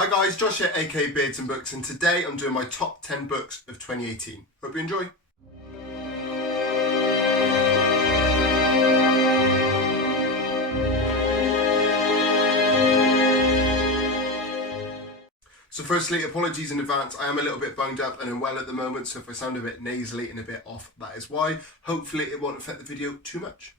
Hi guys, Josh here, aka Beards and Books, and today I'm doing my top 10 books of 2018. Hope you enjoy. So firstly, apologies in advance. I am a little bit bunged up and unwell at the moment, so if I sound a bit nasally and a bit off, that is why. Hopefully it won't affect the video too much.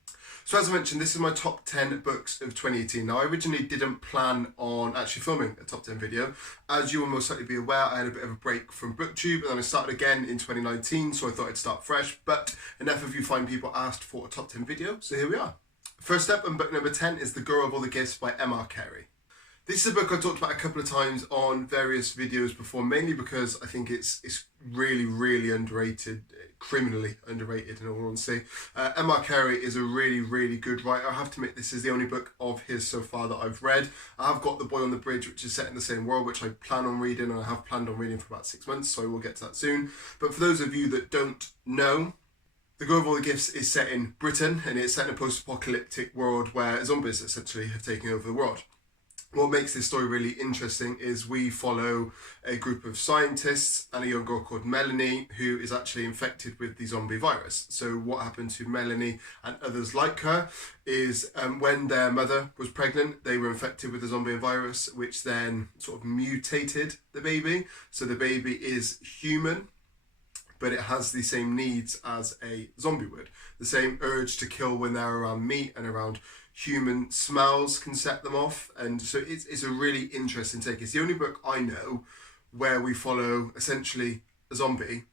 So as I mentioned, this is my top 10 books of 2018. Now I originally didn't plan on actually filming a top 10 video. As you will most likely be aware, I had a bit of a break from Booktube and then I started again in 2019, so I thought I'd start fresh, but enough of you fine people asked for a top 10 video, so here we are. First up, and book number 10 is The Girl of All the Gifts by M.R. Carey. This is a book I've talked about a couple of times on various videos before, mainly because I think it's really underrated, criminally underrated in all honesty. M.R. Carey is a really good writer. I have to admit this is the only book of his so far that I've read. I have got The Boy on the Bridge, which is set in the same world, which I plan on reading, and I have planned on reading for about 6 months, so I will get to that soon. But for those of you that don't know, The Girl of All the Gifts is set in Britain, and it's set in a post-apocalyptic world where zombies essentially have taken over the world. What makes this story really interesting is we follow a group of scientists and a young girl called Melanie who is actually infected with the zombie virus. So what happened to Melanie and others like her is when their mother was pregnant, they were infected with the zombie virus, which then sort of mutated the baby. So the baby is human, but it has the same needs as a zombie would. The same urge to kill when they're around meat and around human smells can set them off. And so it's a really interesting take. It's the only book I know where we follow essentially a zombie,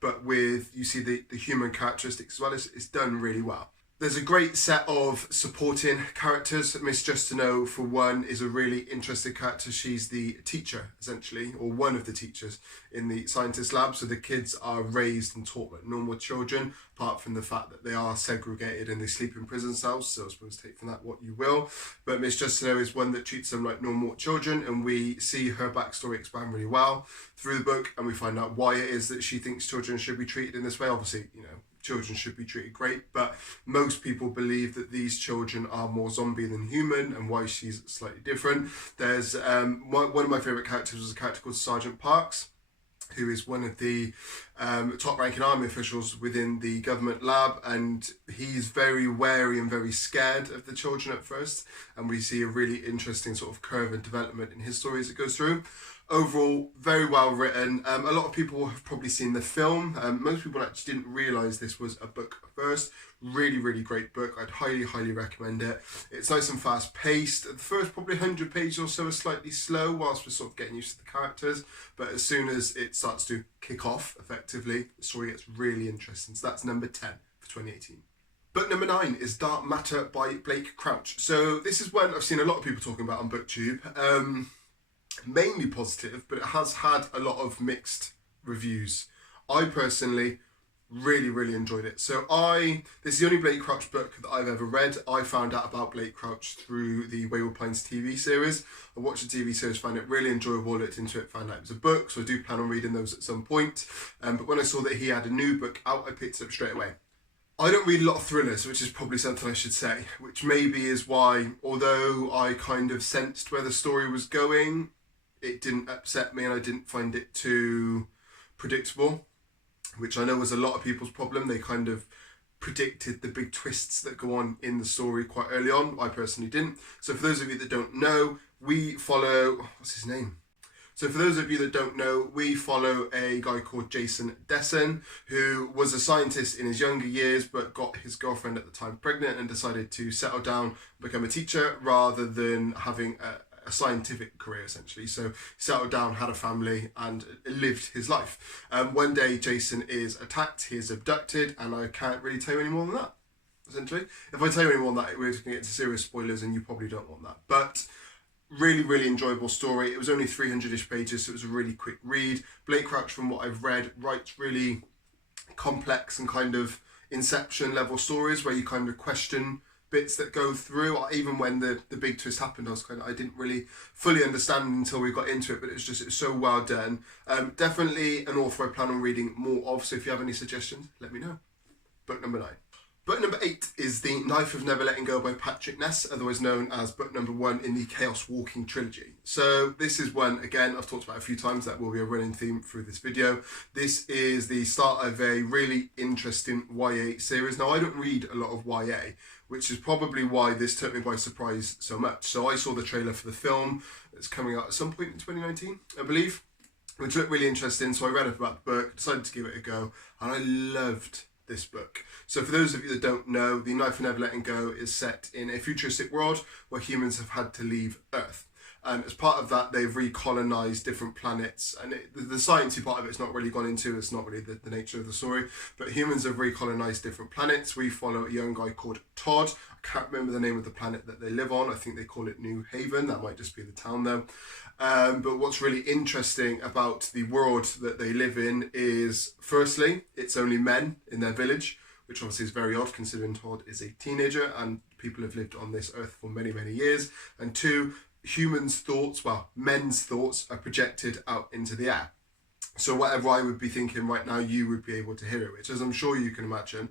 but with, you see the human characteristics as well. It's done really well. There's a great set of supporting characters. Miss Justineau, for one, is a really interesting character. She's the teacher, essentially, or one of the teachers in the scientist lab. So the kids are raised and taught like normal children, apart from the fact that they are segregated and they sleep in prison cells. So I suppose take from that what you will. But Miss Justineau is one that treats them like normal children, and we see her backstory expand really well through the book, and we find out why it is that she thinks children should be treated in this way. Obviously, you know, children should be treated great, but most people believe that these children are more zombie than human, and why she's slightly different. There's one of my favourite characters was a character called Sergeant Parks, who is one of the top-ranking army officials within the government lab, and he's very wary and very scared of the children at first, and we see a really interesting sort of curve and development in his story as it goes through. Overall, very well written. A lot of people have probably seen the film. Most people actually didn't realise this was a book first. Really great book. I'd highly recommend it. It's nice and fast paced. The first probably 100 pages or so are slightly slow whilst we're sort of getting used to the characters, but as soon as it starts to kick off effectively, the story gets really interesting. So that's number 10 for 2018. Book number 9 is Dark Matter by Blake Crouch. So this is one I've seen a lot of people talking about on Booktube. Mainly positive, but it has had a lot of mixed reviews. I personally really enjoyed it. So this is the only Blake Crouch book that I've ever read. I found out about Blake Crouch through the Wayward Pines TV series. I watched the TV series, found it really enjoyable, looked into it, found out it was a book, so I do plan on reading those at some point. But when I saw that he had a new book out, I picked it up straight away. I don't read a lot of thrillers, which is probably something I should say, which maybe is why, although I kind of sensed where the story was going, it didn't upset me and I didn't find it too predictable, which I know was a lot of people's problem. They kind of predicted the big twists that go on in the story quite early on. I personally didn't. So for those of you that don't know, we follow, what's his name? So for those of you that don't know, we follow a guy called Jason Dessen, who was a scientist in his younger years, but got his girlfriend at the time pregnant and decided to settle down and become a teacher rather than having a scientific career, essentially. So he settled down, had a family, and lived his life. One day Jason is attacked, he is abducted, and I can't really tell you any more than that, essentially. If I tell you any more than that, we're going to get into serious spoilers, and you probably don't want that. But really enjoyable story. It was only 300-ish pages, so it was a really quick read. Blake Crouch, from what I've read, writes really complex and kind of Inception level stories where you kind of question bits that go through. Even when the big twist happened, I didn't really fully understand until we got into it, but it's so well done. Definitely an author I plan on reading more of, so if you have any suggestions, let me know. Book number 9. Book number 8 is The Knife of Never Letting Go by Patrick Ness, otherwise known as book number 1 in the Chaos Walking trilogy. So this is one, again, I've talked about a few times, that will be a running theme through this video. This is the start of a really interesting YA series. Now, I don't read a lot of YA, which is probably why this took me by surprise so much. So I saw the trailer for the film that's coming out at some point in 2019, I believe, which looked really interesting. So I read up about the book, decided to give it a go, and I loved this book. So for those of you that don't know, The Knife of Never Letting Go is set in a futuristic world where humans have had to leave Earth. And as part of that, they've recolonized different planets. And the sciencey part of it's not really gone into, it's not really the nature of the story. But humans have recolonized different planets. We follow a young guy called Todd. I can't remember the name of the planet that they live on. I think they call it New Haven. That might just be the town though. But what's really interesting about the world that they live in is, firstly, it's only men in their village, which obviously is very odd considering Todd is a teenager and people have lived on this earth for many, many years. And 2, humans' thoughts, well, men's thoughts are projected out into the air. So whatever I would be thinking right now, you would be able to hear it, which, as I'm sure you can imagine,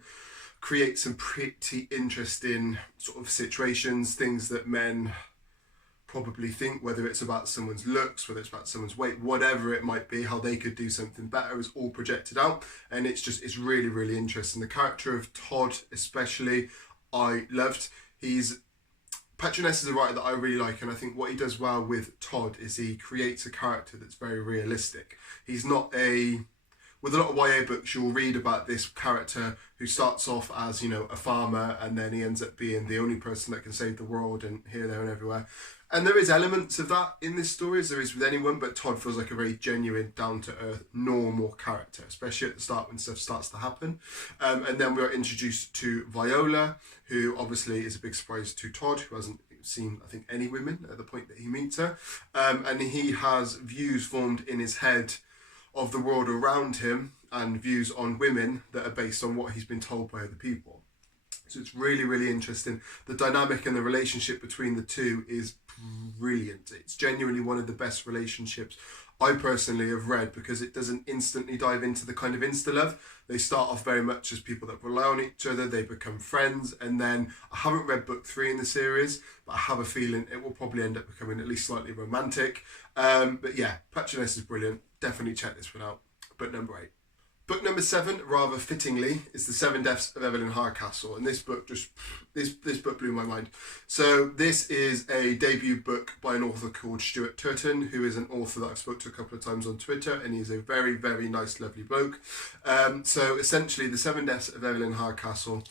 creates some pretty interesting sort of situations, things that men probably think, whether it's about someone's looks, whether it's about someone's weight, whatever it might be, how they could do something better is all projected out. And it's really, really interesting. The character of Todd especially, I loved. Patrick Ness is a writer that I really like, and I think what he does well with Todd is he creates a character that's very realistic. He's not with a lot of YA books, you'll read about this character who starts off as, you know, a farmer, and then he ends up being the only person that can save the world and here, there and everywhere. And there is elements of that in this story, as there is with anyone, but Todd feels like a very genuine, down-to-earth, normal character, especially at the start when stuff starts to happen. And then we are introduced to Viola, who obviously is a big surprise to Todd, who hasn't seen, I think, any women at the point that he meets her. And he has views formed in his head of the world around him and views on women that are based on what he's been told by other people. So it's really, really interesting. The dynamic and the relationship between the two is brilliant. It's genuinely one of the best relationships I personally have read, because it doesn't instantly dive into the kind of insta-love. They start off very much as people that rely on each other, they become friends, and then I haven't read book 3 in the series, but I have a feeling it will probably end up becoming at least slightly romantic. But yeah, Patrick Ness is brilliant. Definitely check this one out. Book number 8. Book number 7, rather fittingly, is The 7 Deaths of Evelyn Hardcastle, and this book this book blew my mind. So this is a debut book by an author called Stuart Turton, who is an author that I've spoke to a couple of times on Twitter, and he's a very, very nice, lovely bloke. So essentially, The 7 Deaths of Evelyn Hardcastle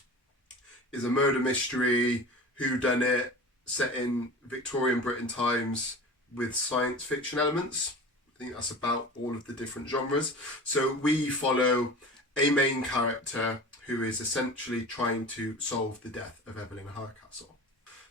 is a murder mystery, whodunit, set in Victorian Britain times with science fiction elements. I think that's about all of the different genres. So we follow a main character who is essentially trying to solve the death of Evelyn Hardcastle.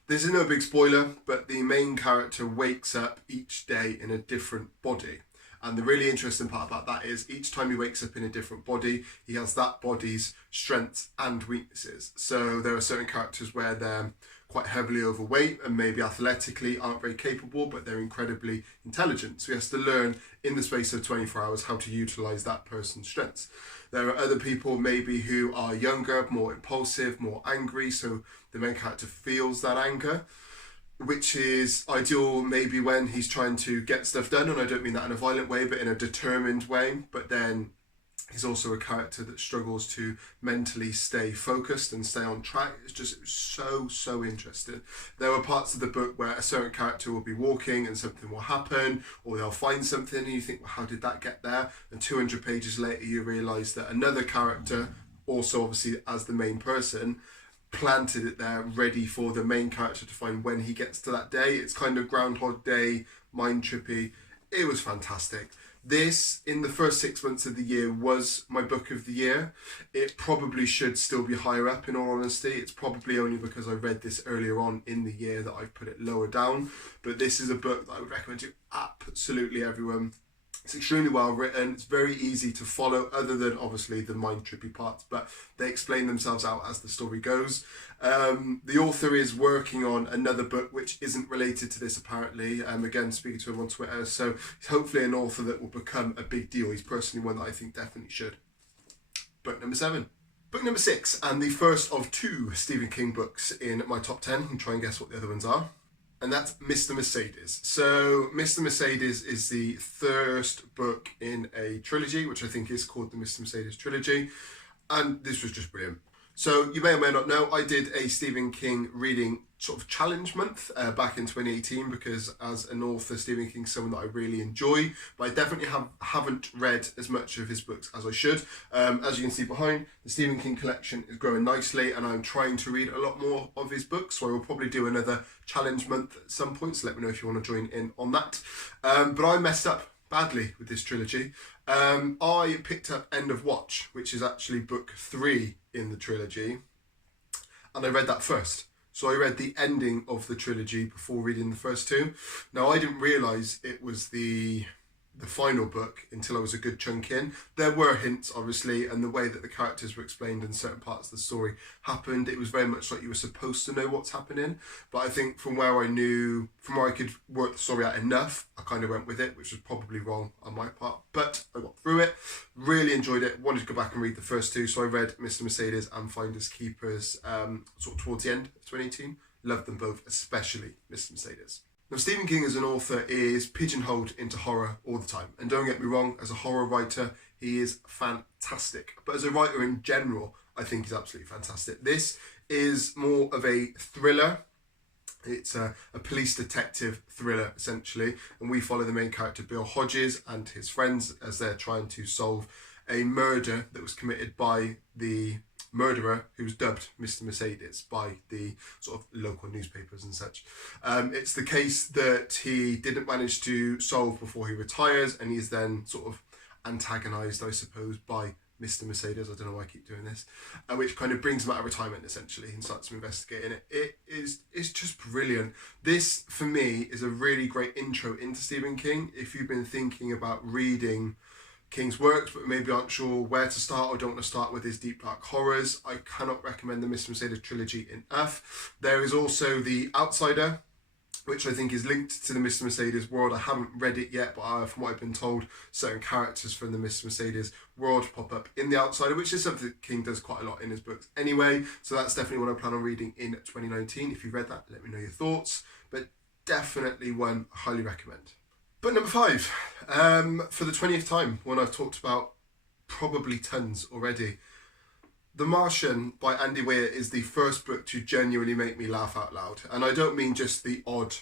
This is no big spoiler, but the main character wakes up each day in a different body. And the really interesting part about that is each time he wakes up in a different body, he has that body's strengths and weaknesses. So there are certain characters where they're quite heavily overweight and maybe athletically aren't very capable, but they're incredibly intelligent. So he has to learn in the space of 24 hours how to utilize that person's strengths. There are other people maybe who are younger, more impulsive, more angry. So the main character feels that anger, which is ideal maybe when he's trying to get stuff done. And I don't mean that in a violent way, but in a determined way. But then he's also a character that struggles to mentally stay focused and stay on track. It's just so interesting. There were parts of the book where a certain character will be walking and something will happen, or they'll find something and you think, well, how did that get there? And 200 pages later, you realise that another character, also obviously as the main person, planted it there ready for the main character to find when he gets to that day. It's kind of Groundhog Day, mind trippy. It was fantastic. This, in the first 6 months of the year, was my book of the year. It probably should still be higher up, in all honesty. It's probably only because I read this earlier on in the year that I've put it lower down. But this is a book that I would recommend to absolutely everyone. It's extremely well written. It's very easy to follow, other than obviously the mind trippy parts, but they explain themselves out as the story goes. The author is working on another book which isn't related to this apparently. Again, speaking to him on Twitter, so he's hopefully an author that will become a big deal. He's personally one that I think definitely should. Book number 7. Book number 6, and the first of 2 Stephen King books in my top 10, and try and guess what the other ones are. And that's Mr. Mercedes. So Mr. Mercedes is the first book in a trilogy, which I think is called the Mr. Mercedes trilogy. And this was just brilliant. So you may or may not know, I did a Stephen King reading sort of challenge month back in 2018, because as an author, Stephen King's someone that I really enjoy, but I definitely haven't read as much of his books as I should. As you can see behind, the Stephen King collection is growing nicely, and I'm trying to read a lot more of his books, so I will probably do another challenge month at some point, so let me know if you want to join in on that. But I messed up badly with this trilogy. I picked up End of Watch, which is actually book 3 in the trilogy, and I read that first. So I read the ending of the trilogy before reading the first 2. Now, I didn't realise it was the final book until I was a good chunk in. There were hints, obviously, and the way that the characters were explained in certain parts of the story happened, it was very much like you were supposed to know what's happening. But I think from where I could work the story out enough, I kind of went with it, which was probably wrong on my part. But I got through it, really enjoyed it, wanted to go back and read the first 2. So I read Mr. Mercedes and Finders Keepers sort of towards the end of 2018. Loved them both, especially Mr. Mercedes. Now, Stephen King as an author is pigeonholed into horror all the time. And don't get me wrong, as a horror writer, he is fantastic. But as a writer in general, I think he's absolutely fantastic. This is more of a thriller. It's a police detective thriller, essentially. And we follow the main character, Bill Hodges, and his friends as they're trying to solve a murder that was committed by the murderer who was dubbed Mr. Mercedes by the sort of local newspapers and such. It's the case that he didn't manage to solve before he retires, and he's then sort of antagonised, I suppose, by Mr. Mercedes. I don't know why I keep doing this, which kind of brings him out of retirement essentially and starts to investigate in it. It's just brilliant. This for me is a really great intro into Stephen King. If you've been thinking about reading King's works but maybe aren't sure where to start or don't want to start with his deep dark horrors, I cannot recommend the Mr. Mercedes trilogy enough. There is also The Outsider, which I think is linked to the Mr. Mercedes world. I haven't read it yet, but from what I've been told, certain characters from the Mr. Mercedes world pop up in The Outsider, which is something that King does quite a lot in his books anyway. So that's definitely one I plan on reading in 2019. If you've read that, let me know your thoughts. But definitely one I highly recommend. But number 5, for the 20th time, one I've talked about probably tons already. The Martian by Andy Weir is the first book to genuinely make me laugh out loud. And I don't mean just the odd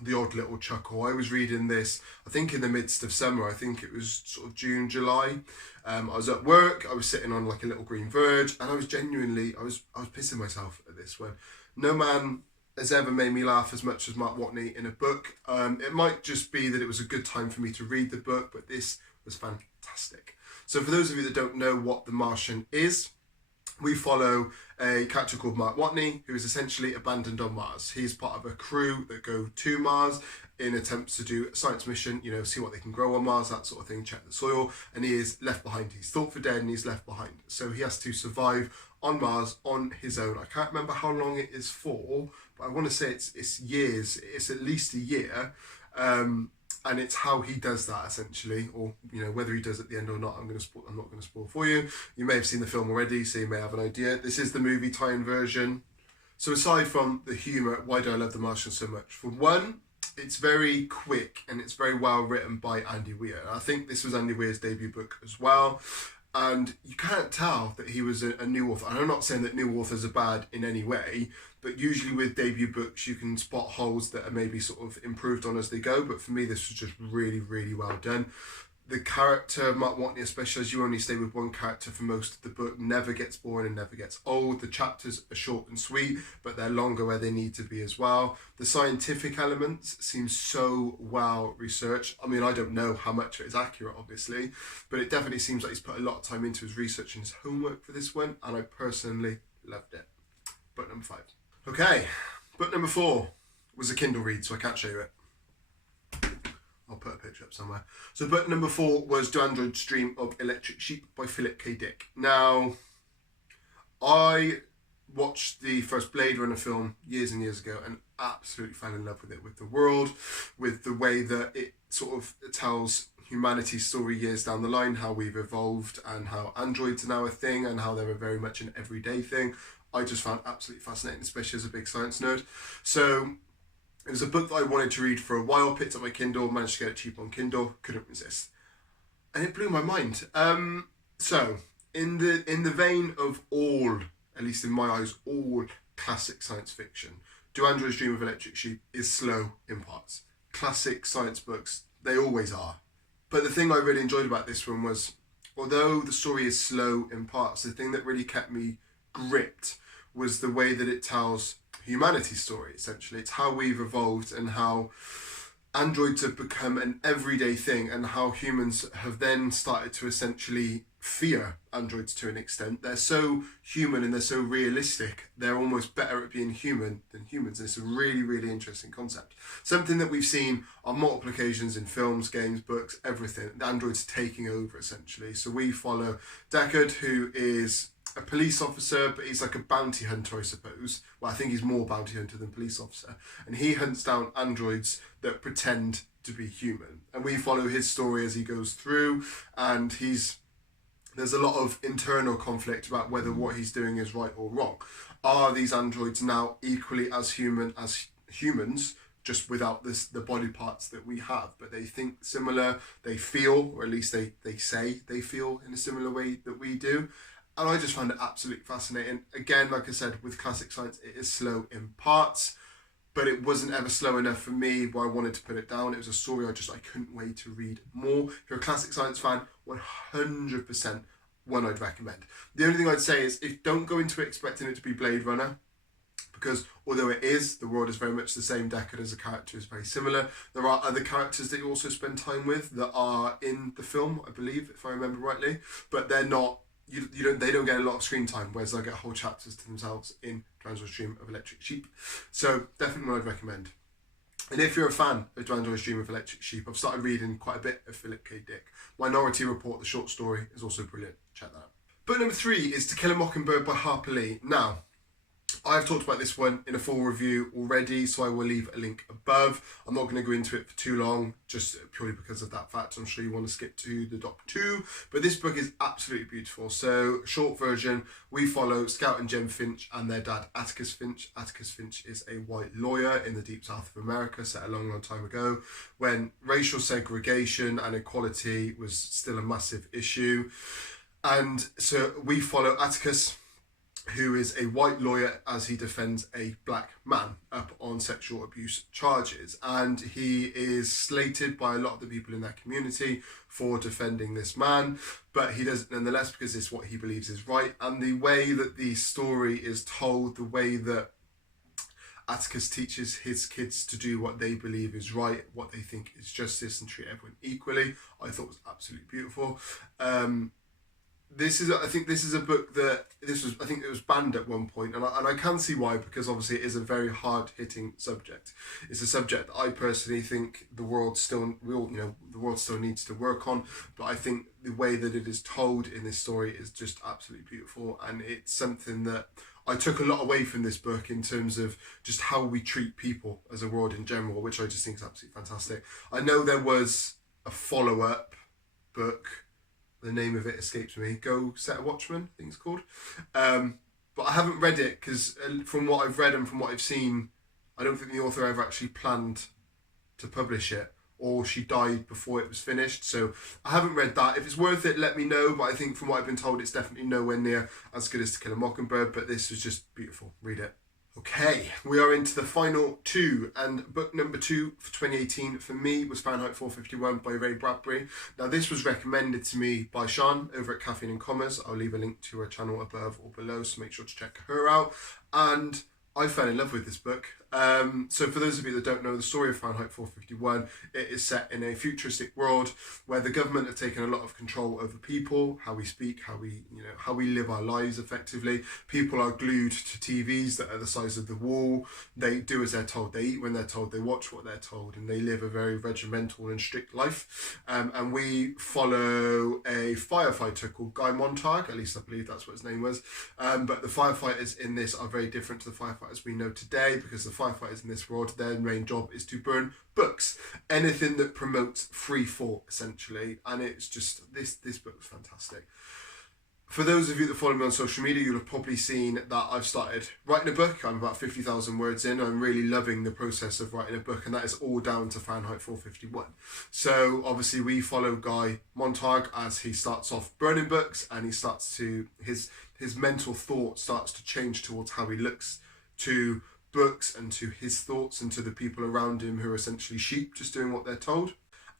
little chuckle. I was reading this, I think in the midst of summer. I think it was sort of June, July. I was at work, I was sitting on like a little green verge, and I was pissing myself at this one. No man has ever made me laugh as much as Mark Watney in a book. It might just be that it was a good time for me to read the book, but this was fantastic. So for those of you that don't know what The Martian is, we follow a character called Mark Watney, who is essentially abandoned on Mars. He's part of a crew that go to Mars in attempts to do a science mission, see what they can grow on Mars, that sort of thing, check the soil, and he is left behind. He's thought for dead and he's left behind. So he has to survive on Mars on his own. I can't remember how long it is for, but I want to say it's years. It's at least a year. And it's how he does that essentially, or whether he does at the end or not. I'm not going to spoil for you. You may have seen the film already, so you may have an idea. This is the movie tie-in version. So aside from the humour, why do I love The Martian so much? For one, it's very quick and it's very well written by Andy Weir. I think this was Andy Weir's debut book as well. And you can't tell that he was a new author. And I'm not saying that new authors are bad in any way, but usually with debut books, you can spot holes that are maybe sort of improved on as they go. But for me, this was just really, really well done. The character of Mark Watney, especially as you only stay with one character for most of the book, never gets boring and never gets old. The chapters are short and sweet, but they're longer where they need to be as well. The scientific elements seem so well researched. I mean, I don't know how much of it is accurate, obviously, but it definitely seems like he's put a lot of time into his research and his homework for this one, and I personally loved it. Book number 5. Okay, book number 4 was a Kindle read, so I can't show you it. I'll put a picture up somewhere. So book number 4 was Do Androids Dream of Electric Sheep by Philip K. Dick. Now, I watched the first Blade Runner film years and years ago and absolutely fell in love with it, with the world, with the way that it sort of tells humanity's story years down the line, how we've evolved and how androids are now a thing and how they're very much an everyday thing, I just found absolutely fascinating, especially as a big science nerd. So it was a book that I wanted to read for a while, picked up my Kindle, managed to get it cheap on Kindle, couldn't resist. And it blew my mind. So in the vein of all, at least in my eyes, all classic science fiction, Do Androids Dream of Electric Sheep is slow in parts. Classic science books, they always are. But the thing I really enjoyed about this one was, although the story is slow in parts, the thing that really kept me gripped was the way that it tells humanity's story, essentially. It's how we've evolved and how androids have become an everyday thing and how humans have then started to essentially fear androids to an extent. They're so human and they're so realistic. They're almost better at being human than humans. And it's a really, really interesting concept. Something that we've seen on multiple occasions in films, games, books, everything. The androids taking over, essentially. So we follow Deckard, who is a police officer, but he's like a bounty hunter, I suppose. Well, I think he's more bounty hunter than police officer. And he hunts down androids that pretend to be human. And we follow his story as he goes through, and there's a lot of internal conflict about whether what he's doing is right or wrong. Are these androids now equally as human as humans, just without the body parts that we have? But they think similar, they feel, or at least they say they feel in a similar way that we do. And I just found it absolutely fascinating. Again, like I said, with classic science, it is slow in parts, but it wasn't ever slow enough for me where I wanted to put it down. It was a story I couldn't wait to read more. If you're a classic science fan, 100% one I'd recommend. The only thing I'd say is, don't go into it expecting it to be Blade Runner, because although it is, the world is very much the same. Deckard as a character is very similar. There are other characters that you also spend time with that are in the film, I believe, if I remember rightly, but they're not. They don't get a lot of screen time, whereas they get whole chapters to themselves in Android's Dream of Electric Sheep. So definitely one I'd recommend. And if you're a fan of Android's Dream of Electric Sheep, I've started reading quite a bit of Philip K. Dick. Minority Report, the short story, is also brilliant. Check that out. Book number 3 is To Kill a Mockingbird by Harper Lee. Now, I've talked about this one in a full review already, so I will leave a link above. I'm not going to go into it for too long, just purely because of that fact. I'm sure you want to skip to the Doc 2, but this book is absolutely beautiful. So, short version, we follow Scout and Jem Finch and their dad, Atticus Finch. Atticus Finch is a white lawyer in the deep south of America, set a long, long time ago, when racial segregation and equality was still a massive issue. And so we follow Atticus, who is a white lawyer, as he defends a black man up on sexual abuse charges. And he is slated by a lot of the people in that community for defending this man, but he does it nonetheless because it's what he believes is right. And the way that the story is told, the way that Atticus teaches his kids to do what they believe is right, what they think is justice, and treat everyone equally, I thought was absolutely beautiful. I think this is a book that I think it was banned at one point, and I can see why, because obviously it is a very hard-hitting subject. It's a subject that I personally think the world still needs to work on, but I think the way that it is told in this story is just absolutely beautiful, and it's something that I took a lot away from this book in terms of just how we treat people as a world in general, which I just think is absolutely fantastic. I know there was a follow-up book. The name of it escapes me. Go Set a Watchman, I think it's called. But I haven't read it because from what I've read and from what I've seen, I don't think the author ever actually planned to publish it, or she died before it was finished. So I haven't read that. If it's worth it, let me know. But I think from what I've been told, it's definitely nowhere near as good as To Kill a Mockingbird. But this was just beautiful. Read it. Okay, we are into the final 2, and book number 2 for 2018 for me was Fahrenheit 451 by Ray Bradbury. Now this was recommended to me by Sean over at Caffeine and Commerce. I'll leave a link to her channel above or below, so make sure to check her out. And I fell in love with this book. So for those of you that don't know the story of Fahrenheit 451, it is set in a futuristic world where the government have taken a lot of control over people, how we speak, how we live our lives effectively. People are glued to TVs that are the size of the wall. They do as they're told. They eat when they're told. They watch what they're told, and they live a very regimental and strict life. And we follow a firefighter called Guy Montag. At least I believe that's what his name was. But the firefighters in this are very different to the firefighters we know today, because the firefighters in this world, their main job is to burn books, anything that promotes free thought, essentially. And it's just, this book was fantastic. For those of you that follow me on social media, you'll have probably seen that I've started writing a book. I'm about 50,000 words in. I'm really loving the process of writing a book, and that is all down to Fahrenheit 451. So obviously we follow Guy Montag as he starts off burning books, and he starts to, his mental thought starts to change towards how he looks to books and to his thoughts and to the people around him who are essentially sheep, just doing what they're told.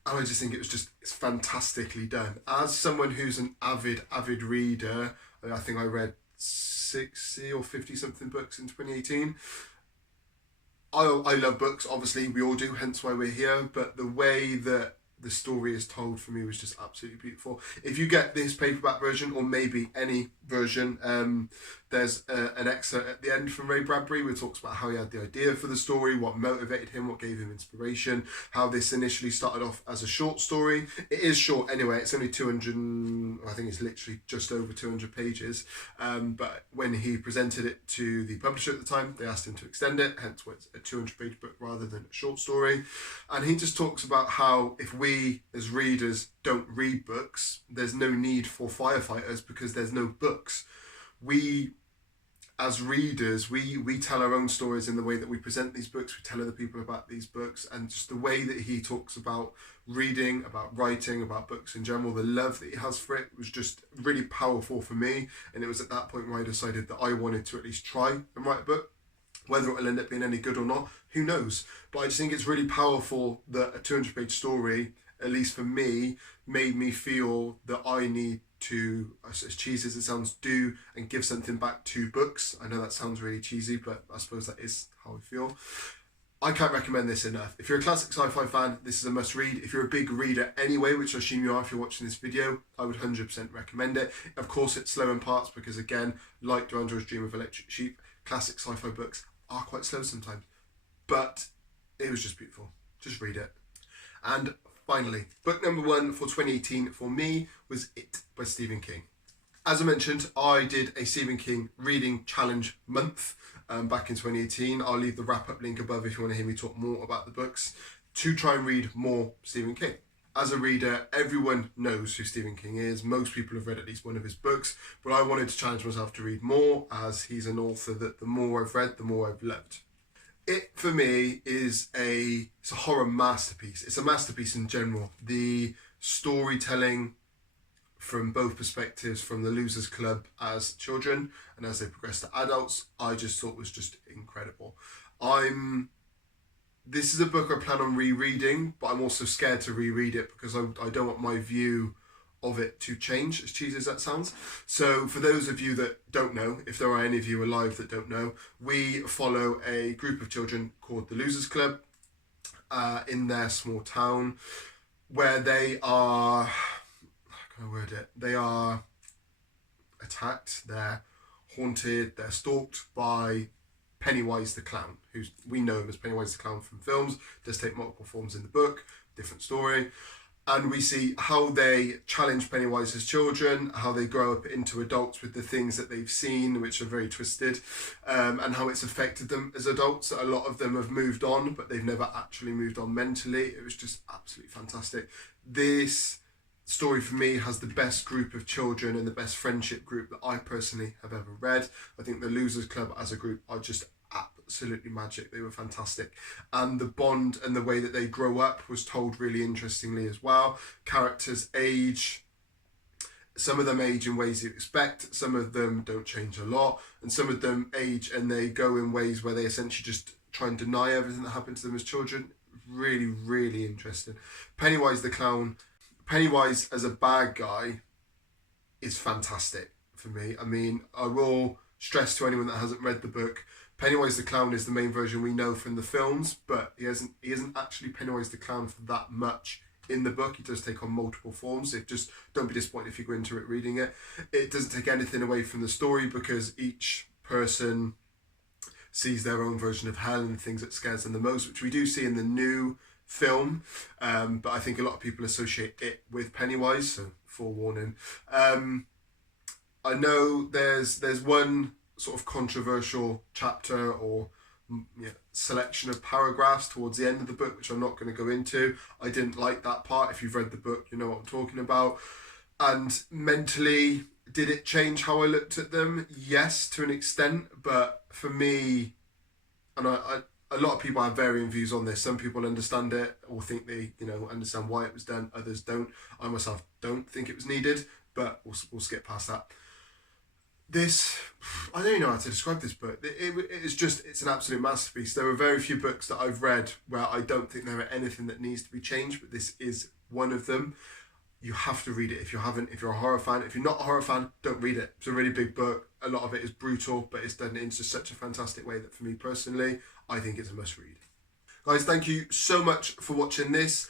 And I just think it's fantastically done. As someone who's an avid reader, I think I read 60 or 50 something books in 2018. I love books, obviously we all do, hence why we're here, but the way that the story is told for me was just absolutely beautiful. If you get this paperback version, or maybe any version, there's an excerpt at the end from Ray Bradbury where he talks about how he had the idea for the story, what motivated him, what gave him inspiration, how this initially started off as a short story. It is short anyway, it's only 200, I think it's literally just over 200 pages, but when he presented it to the publisher at the time, they asked him to extend it, hence why it's a 200-page book rather than a short story. And he just talks about how if we as readers don't read books, there's no need for firefighters because there's no books. We as readers, we tell our own stories in the way that we present these books, we tell other people about these books, and just the way that he talks about reading, about writing, about books in general, the love that he has for it was just really powerful for me. And it was at that point where I decided that I wanted to at least try and write a book. Whether it'll end up being any good or not, who knows? But I just think it's really powerful that a 200-page story, at least for me, made me feel that I need to, as cheesy as it sounds, do and give something back to books. I know that sounds really cheesy, but I suppose that is how I feel. I can't recommend this enough. If you're a classic sci-fi fan, this is a must read. If you're a big reader anyway, which I assume you are if you're watching this video, I would 100% recommend it. Of course, it's slow in parts because, again, like Durandra's Dream of Electric Sheep, classic sci-fi books are quite slow sometimes. But it was just beautiful. Just read it. And finally, book number 1 for 2018 for me was It by Stephen King. As I mentioned, I did a Stephen King reading challenge month back in 2018. I'll leave the wrap-up link above if you want to hear me talk more about the books, to try and read more Stephen King. As a reader, everyone knows who Stephen King is. Most people have read at least one of his books, but I wanted to challenge myself to read more, as he's an author that the more I've read, the more I've loved. It, for me, is it's a horror masterpiece. It's a masterpiece in general. The storytelling from both perspectives, from the Losers Club as children and as they progress to adults, I just thought was just incredible. This is a book I plan on rereading, but I'm also scared to reread it because I don't want my view of it to change, as cheesy as that sounds. So for those of you that don't know, if there are any of you alive that don't know, we follow a group of children called the Losers Club in their small town, where they are, how can I word it? They are attacked, they're haunted, they're stalked by Pennywise the Clown, who we know him as Pennywise the Clown from films, does take multiple forms in the book, different story. And we see how they challenge Pennywise as children, how they grow up into adults with the things that they've seen, which are very twisted, and how it's affected them as adults. A lot of them have moved on, but they've never actually moved on mentally. It was just absolutely fantastic. This story for me has the best group of children and the best friendship group that I personally have ever read. I think the Losers Club as a group are just absolutely magic. They were fantastic, and the bond and the way that they grow up was told really interestingly as well. Characters age, some of them age in ways you expect, some of them don't change a lot, and some of them age and they go in ways where they essentially just try and deny everything that happened to them as children. Really, really interesting. Pennywise the Clown, Pennywise as a bad guy is fantastic for me. I mean, I will stress to anyone that hasn't read the book, Pennywise the Clown is the main version we know from the films, but he isn't actually Pennywise the Clown for that much in the book. He does take on multiple forms. Just don't be disappointed if you go into it reading it. It doesn't take anything away from the story because each person sees their own version of hell and the things that scares them the most, which we do see in the new film, but I think a lot of people associate it with Pennywise, so forewarning. I know there's one sort of controversial chapter or selection of paragraphs towards the end of the book, which I'm not going to go into. I didn't like that part. If you've read the book, you know what I'm talking about. And mentally, did it change how I looked at them? Yes, to an extent. But for me, and a lot of people have varying views on this. Some people understand it or think they, understand why it was done. Others don't. I myself don't think it was needed, but we'll skip past that. This, I don't even know how to describe this book. It's an absolute masterpiece. There are very few books that I've read where I don't think there are anything that needs to be changed, but this is one of them. You have to read it if you haven't. If you're a horror fan, if you're not a horror fan, don't read it. It's a really big book. A lot of it is brutal, but it's done in just such a fantastic way that for me personally, I think it's a must read. Guys, thank you so much for watching this.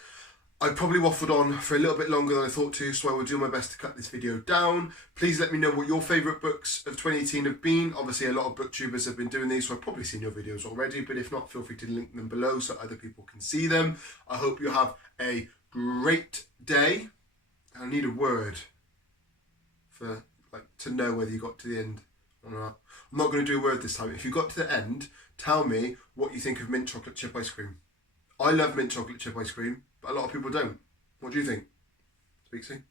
I probably waffled on for a little bit longer than I thought to, so I will do my best to cut this video down. Please let me know what your favourite books of 2018 have been. Obviously, a lot of booktubers have been doing these, so I've probably seen your videos already, but if not, feel free to link them below so other people can see them. I hope you have a great day. I need a word for to know whether you got to the end or not. I'm not going to do a word this time. If you got to the end, tell me what you think of mint chocolate chip ice cream. I love mint chocolate chip ice cream, but a lot of people don't. What do you think? Speak soon.